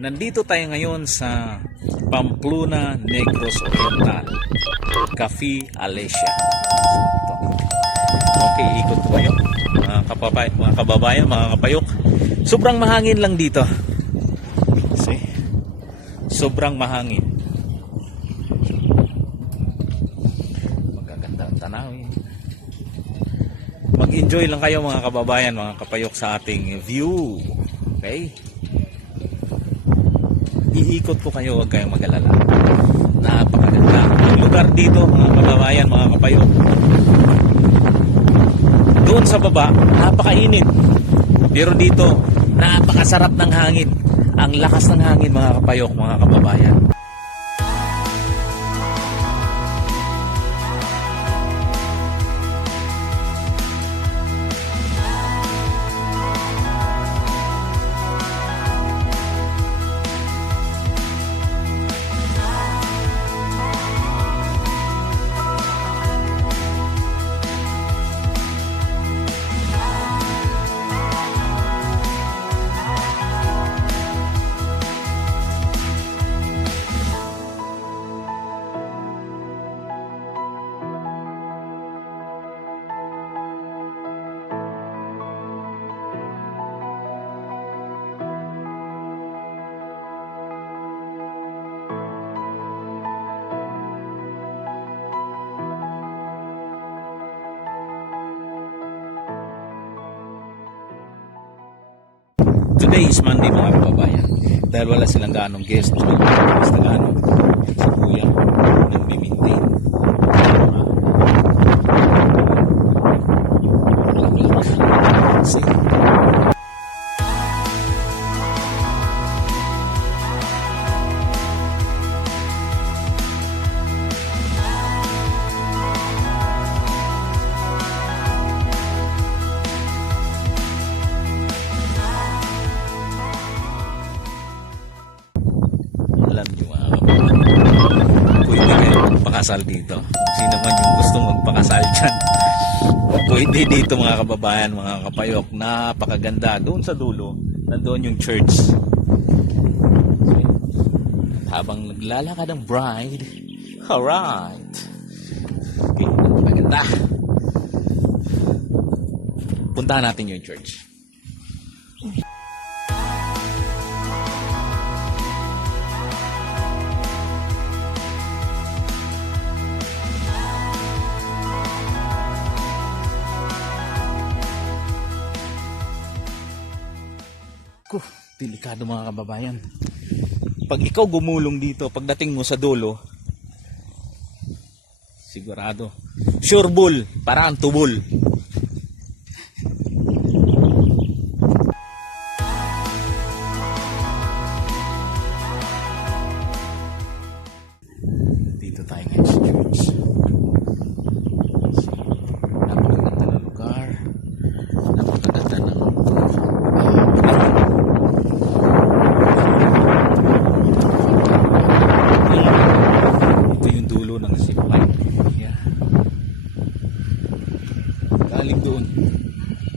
Nandito tayo ngayon sa Pamplona Negros Oriental, Cafe Alesia. Ito. Okay, ikot ko kayo. Mga kababayan, mga kapayok. Sobrang mahangin lang dito. See? Sobrang mahangin. Magaganda ang tanawin. Mag-enjoy lang kayo mga kababayan, mga kapayok sa ating view. Okay? Iikot ko kayo, huwag kayong mag-alala. Napakaganda ang lugar dito mga kababayan, mga kapayok. Doon sa baba napakainit, pero dito napakasarap ng hangin. Ang lakas ng hangin mga kapayok, mga kababayan. Today is Monday mga kababayan. Dahil wala silang gaanong guest, basta gaano si kuya nang bimintain. See? Alam nyo mga kababayan, pwede kayo magpakasal dito. Sino man yung gustong magpakasal dyan, pwede dito mga kababayan, mga kapayok. Napakaganda. Doon sa dulo, nandoon yung church. Habang naglalakad ang bride, alright. Okay, napakaganda. Puntahan natin yung church. Delikado mga kababayan. Pag ikaw gumulong dito, pagdating mo sa dulo, sigurado, sure bull, parang tubol. Dito tayo ngayon sa church. Napakaganda na lugar. Napakaganda ng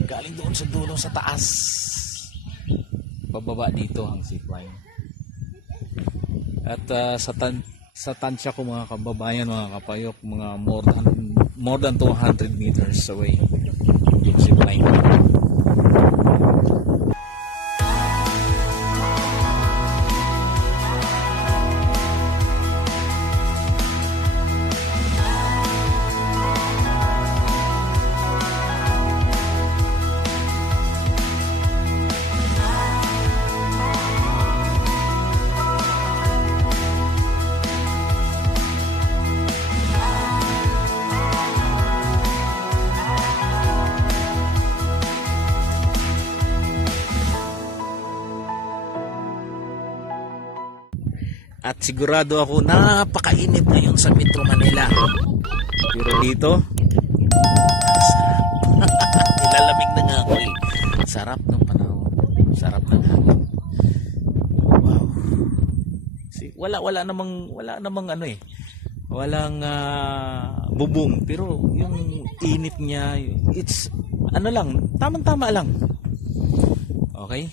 galing doon sa dulo sa taas, bababa dito ang zipline. At sa tansya ko mga kababayan, mga kapayok, mga more than 200 meters away yung zipline. At sigurado ako napakainit ngayon sa Metro Manila. Pero dito, sarap. Nilalamig na nga ako eh. Sarap ng panahon. Sarap ng hangin. Wow. See, wala namang ano eh. Walang bubong. Pero yung init niya, it's ano lang, tamang-tama lang. Okay?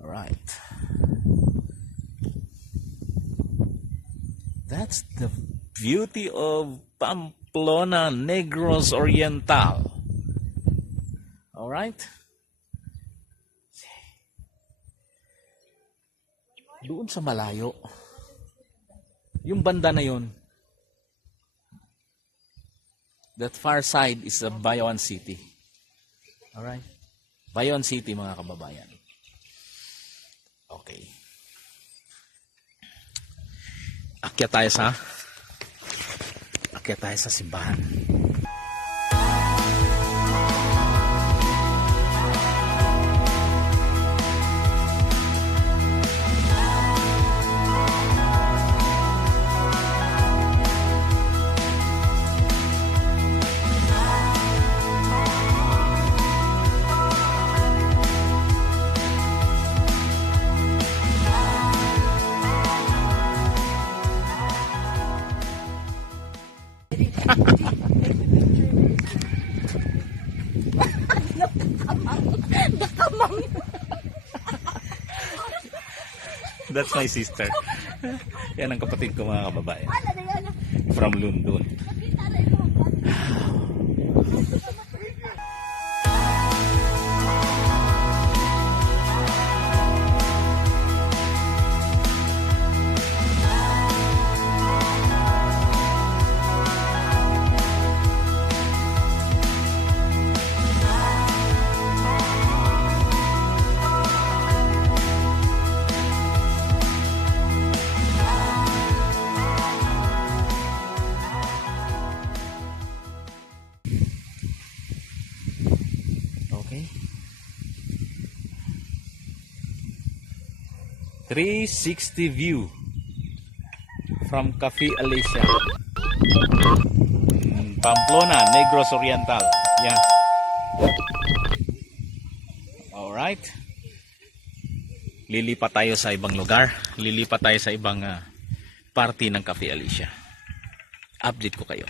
Alright. That's the beauty of Pamplona Negros Oriental. All right? Doon sa malayo, yung banda na yun, that far side is the Bayon City. All right? Bayon City, mga kababayan. Okay. Akyat tayo sa simbahan. That's my sister. Yan ang kapatid ko, mga kababayan. From London. Okay. 360 view from Cafe Alicia. Pamplona, Negros Oriental. Yeah. Alright. Lilipat tayo sa ibang lugar. Lilipat tayo sa ibang party ng Cafe Alicia. Update ko kayo.